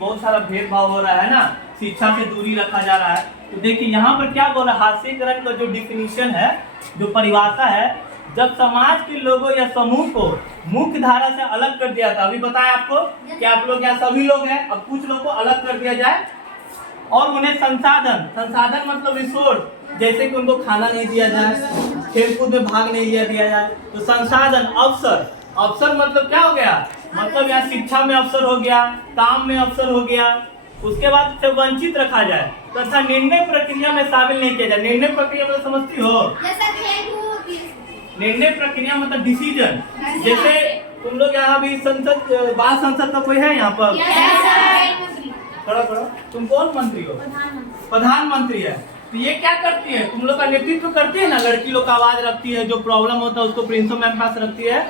बहुत सारा भेदभाव हो रहा है ना, शिक्षा से दूरी रखा जा रहा है। तो देखिए यहाँ पर क्या बोल रहा है, हास्यकरण का जो डिफिनीशन है, जो परिभाषा है, जब समाज के लोगों या समूह को मुख्य धारा से अलग कर दिया था। अभी बताया आपको कि आप लोग यहाँ सभी लोग हैं, अब कुछ लोग को अलग कर दिया जाए और उन्हें संसाधन मतलब रिसोर्स, जैसे कि उनको खाना नहीं दिया जाए, खेलकूद में भाग नहीं दिया जाए, तो संसाधन, अवसर मतलब क्या हो गया, मतलब यहाँ शिक्षा में अवसर हो गया, काम में अवसर हो गया। उसके बाद से वंचित रखा जाए तथा निर्णय प्रक्रिया में शामिल नहीं किया जाए। निर्णय प्रक्रिया मतलब समझती हो? निर्णय प्रक्रिया मतलब डिसीजन। जैसे तुम लोग यहाँ भी संसद, बाल संसद का कोई है यहाँ पर? थोड़ा तुम कौन मंत्री हो? प्रधानमंत्री है। तो ये क्या करती है, तुम लोग का नेतृत्व करती है ना, लड़की लोग का आवाज रखती है, जो प्रॉब्लम होता है उसको प्रिंसिपल मैम पास रखती है,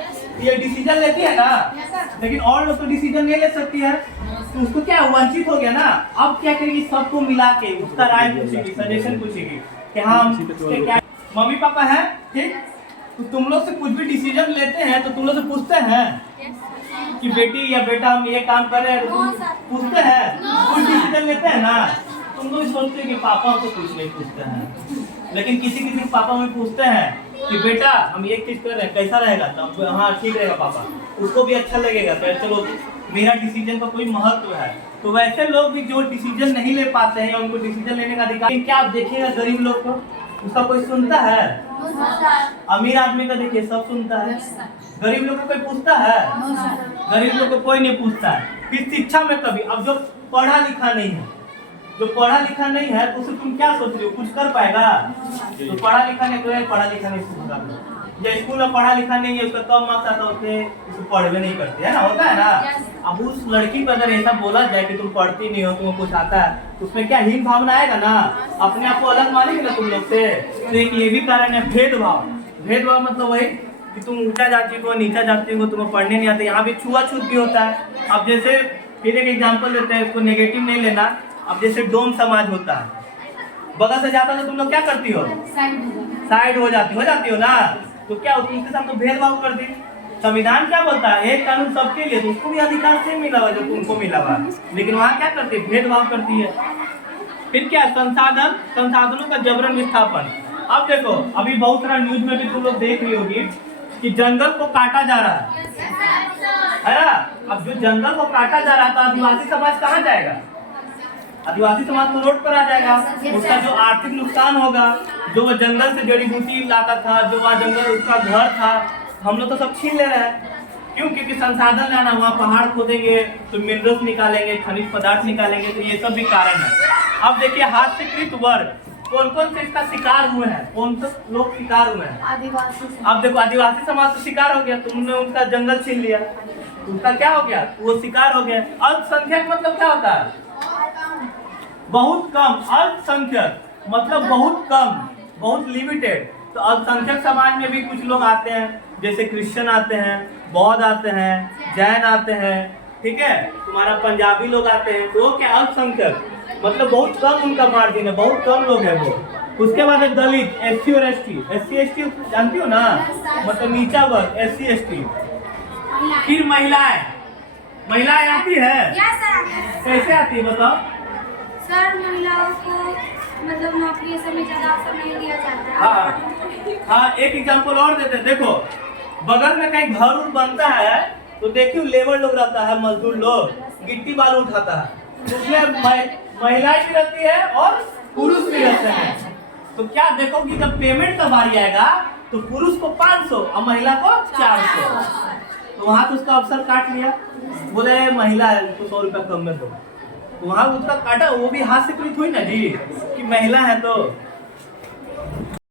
ये डिसीजन लेती है ना। लेकिन और लोग तो डिसीजन नहीं ले सकती है, तो उसको क्या वंचित हो गया ना। अब क्या करेगी, सबको मिला के उसका राय पूछेगी, सजेशन पूछेगी कि हाँ क्या मम्मी पापा है, ठीक, तो तुम लोग से कुछ भी डिसीजन लेते हैं तो तुम लोग से पूछते हैं कि बेटी या बेटा हम ये काम कर रहे हैं, तो पूछते हैं, कुछ डिसीजन लेते हैं ना। तुम लोग सोचते हैं कि पापा तो कुछ नहीं पूछते हैं, लेकिन किसी पापा में पूछते हैं कि बेटा हम एक चीज कर रहे हैं, कैसा रहेगा, तो हाँ ठीक रहेगा पापा, उसको भी अच्छा लगेगा, तो चलो मेरा डिसीजन का कोई महत्व है। तो वैसे लोग भी जो डिसीजन नहीं ले पाते हैं, उनको डिसीजन लेने का अधिकार, क्या आप देखिएगा गरीब लोग को, उसका कोई सुनता है? अमीर आदमी का देखिए सब सुनता है, गरीब लोग को कोई पूछता है? गरीब लोग को कोई नहीं पूछता है। फिर शिक्षा में कभी, अब जो पढ़ा लिखा नहीं है, तो उसे तुम क्या सोच रहे हो, कुछ कर पाएगा? तो पढ़ा लिखा नहीं, तो पढ़ा लिखा नहीं सीखा, जो स्कूल में पढ़ा लिखा नहीं है उसका कम मार्क्स आता है, उसको पढ़वे नहीं करते है ना, होता है ना। अब उस लड़की को अगर ऐसा बोला जाए कि तुम पढ़ती नहीं हो, तुम्हें कुछ आता है, तो उसमें क्या हीन भावना आएगा ना, अपने आप को अलग मानेगी ना तुम लोग से। तो एक ये भी कारण है भेदभाव मतलब वही कि तुम ऊंचा जाति को, नीचा जाति को, तुम्हें पढ़ने नहीं आता। यहाँ भी छुआछूत भी होता है। अब जैसे फिर एक एग्जाम्पल देते हैं, इसको नेगेटिव नहीं लेना। अब जैसे डोम समाज होता है, बगल से जाता तो तुम लोग क्या करती हो, साइड हो जाती हो ना। तो क्या उनके साथ तो भेदभाव कर दी। संविधान क्या बोलता है, एक कानून सबके लिए, तो उसको भी अधिकार से मिला हुआ जो तुमको मिला हुआ, लेकिन वहाँ क्या करती है, भेदभाव करती है। फिर क्या, संसाधनों का जबरन विस्थापन। अब देखो, अभी बहुत सारा न्यूज में भी तुम लोग देख रही होगी कि जंगल को काटा जा रहा है ना। अब जो जंगल को काटा जा रहा है, तो आदिवासी समाज कहाँ जाएगा? आदिवासी समाज तो रोड पर आ जाएगा। उसका जो आर्थिक नुकसान होगा, जो वो जंगल से जड़ी बूटी लाता था, जो वहाँ जंगल उसका घर था, हम लोग तो सब छीन ले रहे हैं। क्यों? क्योंकि संसाधन लाना, वहाँ पहाड़ खोदेंगे तो मिनरल्स निकालेंगे, खनिज पदार्थ निकालेंगे, तो ये सब भी कारण है। अब देखिए हास्यकृत वर्ग कौन कौन से इसका शिकार हुए हैं, कौन से लोग शिकार हुए हैं? आदिवासी। अब देखो आदिवासी समाज तो शिकार हो गया, तुमने उनका जंगल छीन लिया, उसका क्या हो गया, वो शिकार हो गया। अल्पसंख्यक मतलब क्या होता है, बहुत कम। अल्पसंख्यक मतलब बहुत कम, बहुत लिमिटेड। तो अल्पसंख्यक समाज में भी कुछ लोग आते हैं, जैसे क्रिश्चियन आते हैं, बौद्ध आते हैं, जैन आते हैं, ठीक है, तुम्हारा पंजाबी लोग आते हैं। तो क्या अल्पसंख्यक मतलब बहुत कम उनका मार्जिन है, बहुत कम लोग हैं वो। उसके बाद है दलित, SC और ST जानती हो ना, मतलब नीचा वर्ग, SC ST। फिर महिलाएं आती है, कैसे आती है बताओ? सर महिलाओं को मतलब नौकरी से ज्यादा अवसर नहीं दिया जाता है। हाँ, एक एग्जांपल और देते हैं। देखो बगल में कहीं घर उर बनता है, तो देखियो लेबर लोग रहता है, मजदूर लोग गिट्टी बालू उठाता है, उसमें महिलाएं भी रहती है और पुरुष भी रहते हैं। तो क्या देखो कि जब पेमेंट का बारी आएगा, तो पुरुष को 500 और महिला को 400। तो वहाँ तो उसका अवसर काट लिया, बोले महिला है तो 100 रुपया कम में दो, तो वहाँ उसका काटा, वो भी हास्यकृत हुई ना जी कि महिला है तो